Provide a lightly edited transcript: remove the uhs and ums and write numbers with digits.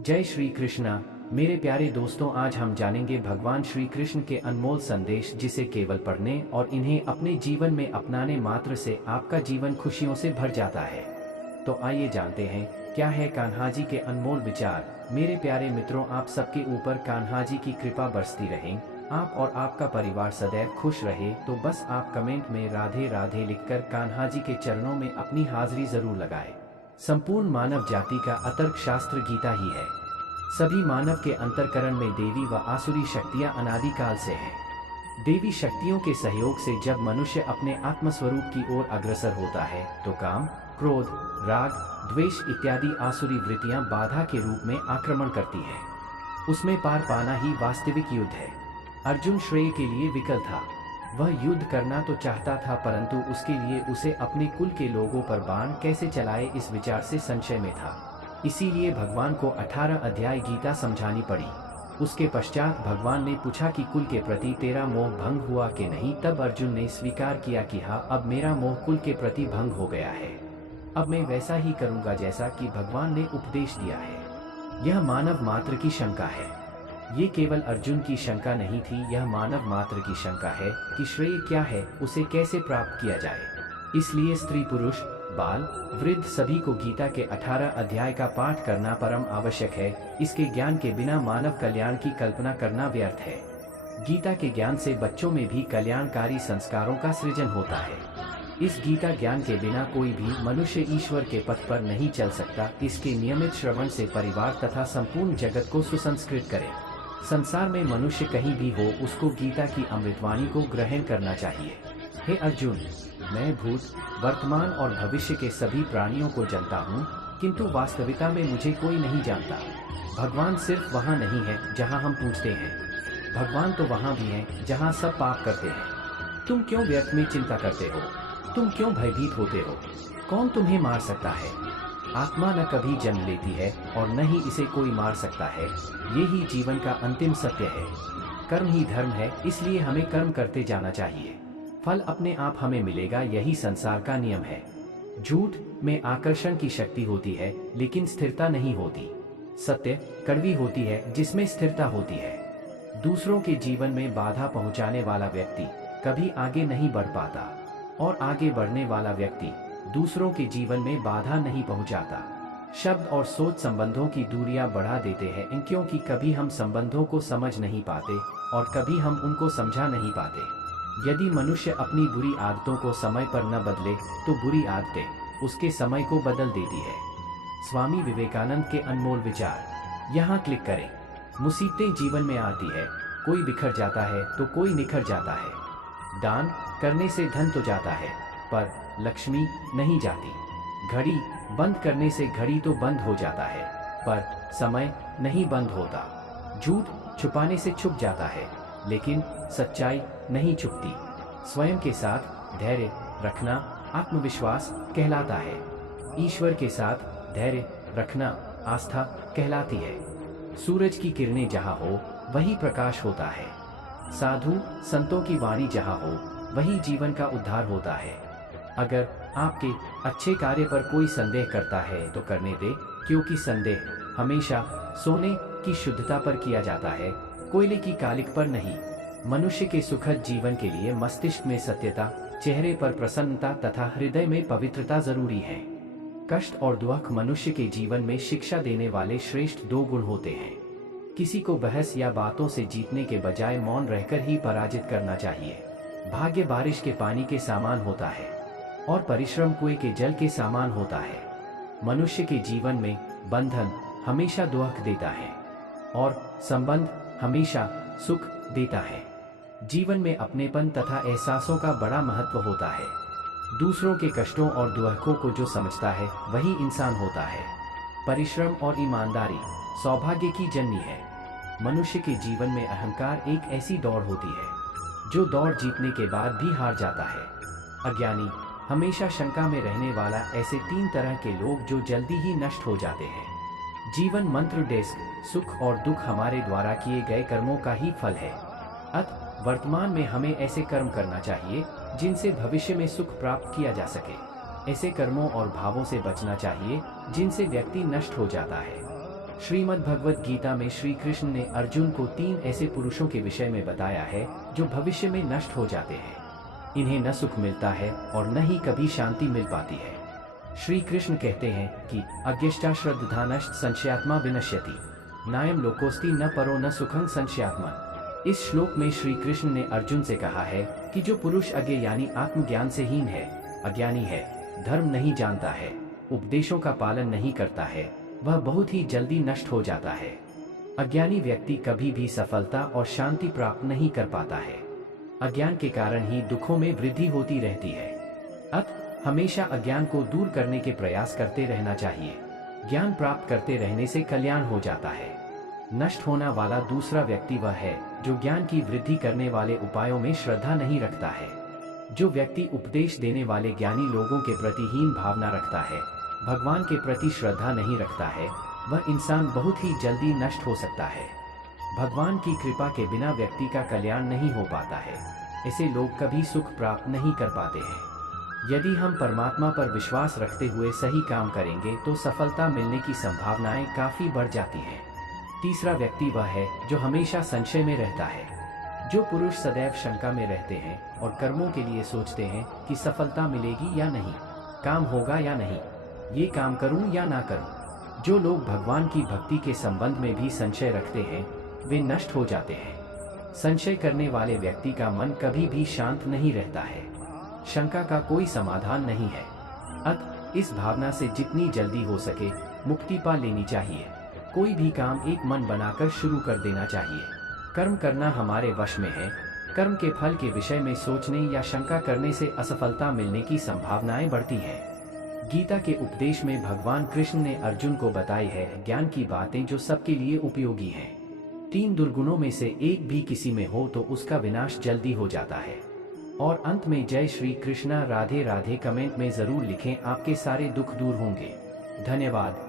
जय श्री कृष्णा। मेरे प्यारे दोस्तों, आज हम जानेंगे भगवान श्री कृष्ण के अनमोल संदेश, जिसे केवल पढ़ने और इन्हें अपने जीवन में अपनाने मात्र से आपका जीवन खुशियों से भर जाता है। तो आइए जानते हैं क्या है कान्हा जी के अनमोल विचार। मेरे प्यारे मित्रों, आप सबके ऊपर कान्हा जी की कृपा बरसती रहे, आप और आपका परिवार सदैव खुश रहे। तो बस आप कमेंट में राधे राधे लिखकर कान्हा जी के चरणों में अपनी हाजिरी जरूर लगाएं। संपूर्ण मानव जाति का अतर्क शास्त्र गीता ही है। सभी मानव के अंतरकरण में देवी व आसुरी शक्तियां अनादिकाल से हैं। देवी शक्तियों के सहयोग से जब मनुष्य अपने आत्मस्वरूप की ओर अग्रसर होता है तो काम, क्रोध, राग, द्वेष इत्यादि आसुरी वृत्तियां बाधा के रूप में आक्रमण करती हैं। उसमें पार पाना ही वास्तविक युद्ध है। अर्जुन श्रेय के लिए विकल था। वह युद्ध करना तो चाहता था, परंतु उसके लिए उसे अपने कुल के लोगों पर बाण कैसे चलाए इस विचार से संशय में था। इसीलिए भगवान को 18 अध्याय गीता समझानी पड़ी। उसके पश्चात भगवान ने पूछा कि कुल के प्रति तेरा मोह भंग हुआ कि नहीं। तब अर्जुन ने स्वीकार किया कि हाँ, अब मेरा मोह कुल के प्रति भंग हो गया है। अब मैं वैसा ही करूँगा जैसा कि भगवान ने उपदेश दिया है। यह मानव मात्र की शंका है। ये केवल अर्जुन की शंका नहीं थी, यह मानव मात्र की शंका है कि श्रेय क्या है, उसे कैसे प्राप्त किया जाए। इसलिए स्त्री, पुरुष, बाल, वृद्ध सभी को गीता के 18 अध्याय का पाठ करना परम आवश्यक है। इसके ज्ञान के बिना मानव कल्याण की कल्पना करना व्यर्थ है। गीता के ज्ञान से बच्चों में भी कल्याणकारी संस्कारों का सृजन होता है। इस गीता ज्ञान के बिना कोई भी मनुष्य ईश्वर के पथ पर नहीं चल सकता। इसके नियमित श्रवण से परिवार तथा संपूर्ण जगत को सुसंस्कृत करे। संसार में मनुष्य कहीं भी हो, उसको गीता की अमृतवाणी को ग्रहण करना चाहिए। हे अर्जुन, मैं भूत, वर्तमान और भविष्य के सभी प्राणियों को जानता हूँ, किंतु वास्तविकता में मुझे कोई नहीं जानता। भगवान सिर्फ वहाँ नहीं है जहाँ हम पूछते हैं, भगवान तो वहाँ भी हैं जहाँ सब पाप करते हैं। तुम क्यों व्यर्थ में चिंता करते हो? तुम क्यों भयभीत होते हो? कौन तुम्हें मार सकता है? आत्मा न कभी जन्म लेती है और न ही इसे कोई मार सकता है। ये ही जीवन का अंतिम सत्य है। कर्म ही धर्म है, इसलिए हमें कर्म करते जाना चाहिए। फल अपने आप हमें मिलेगा, यही संसार का नियम है। झूठ में आकर्षण की शक्ति होती है, लेकिन स्थिरता नहीं होती। सत्य कड़वी होती है, जिसमें स्थिरता होती है। दूसरों के जीवन में बाधा पहुंचाने वाला व्यक्ति कभी आगे नहीं बढ़ पाता, और आगे बढ़ने वाला व्यक्ति दूसरों के जीवन में बाधा नहीं पहुंचाता। शब्द और सोच संबंधों की दूरियां बढ़ा देते हैं, क्योंकि कभी हम संबंधों को समझ नहीं पाते और कभी हम उनको समझा नहीं पाते। यदि मनुष्य अपनी बुरी आदतों को समय पर न बदले तो बुरी आदतें उसके समय को बदल देती है। स्वामी विवेकानंद के अनमोल विचार। यहाँ क्लिक करें। मुसीबतें जीवन में आती है, कोई बिखर जाता है तो कोई निखर जाता है। दान करने से धन तो जाता है, पर लक्ष्मी नहीं जाती। घड़ी बंद करने से घड़ी तो बंद हो जाता है, पर समय नहीं बंद होता। झूठ छुपाने से छुप जाता है, लेकिन सच्चाई नहीं छुपती। स्वयं के साथ धैर्य रखना आत्मविश्वास कहलाता है। ईश्वर के साथ धैर्य रखना आस्था कहलाती है। सूरज की किरणें जहाँ हो वही प्रकाश होता है। साधु संतों की वाणी जहाँ हो वही जीवन का उद्धार होता है। अगर आपके अच्छे कार्य पर कोई संदेह करता है तो करने दे, क्योंकि संदेह हमेशा सोने की शुद्धता पर किया जाता है, कोयले की कालिक पर नहीं। मनुष्य के सुखद जीवन के लिए मस्तिष्क में सत्यता, चेहरे पर प्रसन्नता तथा हृदय में पवित्रता जरूरी है। कष्ट और दुख मनुष्य के जीवन में शिक्षा देने वाले श्रेष्ठ 2 गुण होते हैं। किसी को बहस या बातों से जीतने के बजाय मौन रहकर ही पराजित करना चाहिए। भाग्य बारिश के पानी के समान होता है और परिश्रम कुएं के जल के समान होता है। मनुष्य के जीवन में बंधन हमेशा दुख देता है और संबंध हमेशा सुख देता है। जीवन में अपनेपन तथा एहसासों का बड़ा महत्व होता है। दूसरों के कष्टों और दुखों को जो समझता है वही इंसान होता है। परिश्रम और ईमानदारी सौभाग्य की जननी है। मनुष्य के जीवन में अहंकार एक ऐसी दौड़ होती है जो दौड़ जीतने के बाद भी हार जाता है। अज्ञानी हमेशा शंका में रहने वाला, ऐसे 3 तरह के लोग जो जल्दी ही नष्ट हो जाते हैं। जीवन मंत्र डेस्क। सुख और दुख हमारे द्वारा किए गए कर्मों का ही फल है। अतः वर्तमान में हमें ऐसे कर्म करना चाहिए जिनसे भविष्य में सुख प्राप्त किया जा सके। ऐसे कर्मों और भावों से बचना चाहिए जिनसे व्यक्ति नष्ट हो जाता है। श्रीमद् भगवत गीता में श्री कृष्ण ने अर्जुन को 3 ऐसे पुरुषों के विषय में बताया है जो भविष्य में नष्ट हो जाते हैं। इन्हें न सुख मिलता है और न ही कभी शांति मिल पाती है। श्री कृष्ण कहते हैं कि अज्ञेष्टा श्रद्धानश्च संशयात्मा विनश्यति, नायम लोकोस्ति न परो न सुखं संशयात्मा। इस श्लोक में श्री कृष्ण ने अर्जुन से कहा है कि जो पुरुष अज्ञ यानी आत्मज्ञान से हीन है, अज्ञानी है, धर्म नहीं जानता है, उपदेशों का पालन नहीं करता है, वह बहुत ही जल्दी नष्ट हो जाता है। अज्ञानी व्यक्ति कभी भी सफलता और शांति प्राप्त नहीं कर पाता है। अज्ञान के कारण ही दुखों में वृद्धि होती रहती है। अतः हमेशा अज्ञान को दूर करने के प्रयास करते रहना चाहिए। ज्ञान प्राप्त करते रहने से कल्याण हो जाता है। नष्ट होना वाला दूसरा व्यक्ति वह है जो ज्ञान की वृद्धि करने वाले उपायों में श्रद्धा नहीं रखता है। जो व्यक्ति उपदेश देने वाले ज्ञानी लोगों के प्रति हीन भावना रखता है, भगवान के प्रति श्रद्धा नहीं रखता है, वह इंसान बहुत ही जल्दी नष्ट हो सकता है। भगवान की कृपा के बिना व्यक्ति का कल्याण नहीं हो पाता है। ऐसे लोग कभी सुख प्राप्त नहीं कर पाते हैं। यदि हम परमात्मा पर विश्वास रखते हुए सही काम करेंगे तो सफलता मिलने की संभावनाएं काफी बढ़ जाती हैं। तीसरा व्यक्ति वह है जो हमेशा संशय में रहता है। जो पुरुष सदैव शंका में रहते हैं और कर्मों के लिए सोचते हैं कि सफलता मिलेगी या नहीं, काम होगा या नहीं, ये काम करूं या ना करूं। जो लोग भगवान की भक्ति के संबंध में भी संशय रखते हैं, वे नष्ट हो जाते हैं। संशय करने वाले व्यक्ति का मन कभी भी शांत नहीं रहता है। शंका का कोई समाधान नहीं है। अतः इस भावना से जितनी जल्दी हो सके मुक्ति पा लेनी चाहिए। कोई भी काम एक मन बनाकर शुरू कर देना चाहिए। कर्म करना हमारे वश में है। कर्म के फल के विषय में सोचने या शंका करने से असफलता मिलने की संभावनाएं बढ़ती हैं। गीता के उपदेश में भगवान कृष्ण ने अर्जुन को बताई है ज्ञान की बातें जो सबके लिए उपयोगी हैं। 3 दुर्गुणों में से एक भी किसी में हो तो उसका विनाश जल्दी हो जाता है। और अंत में जय श्री कृष्णा, राधे राधे कमेंट में जरूर लिखें, आपके सारे दुख दूर होंगे। धन्यवाद।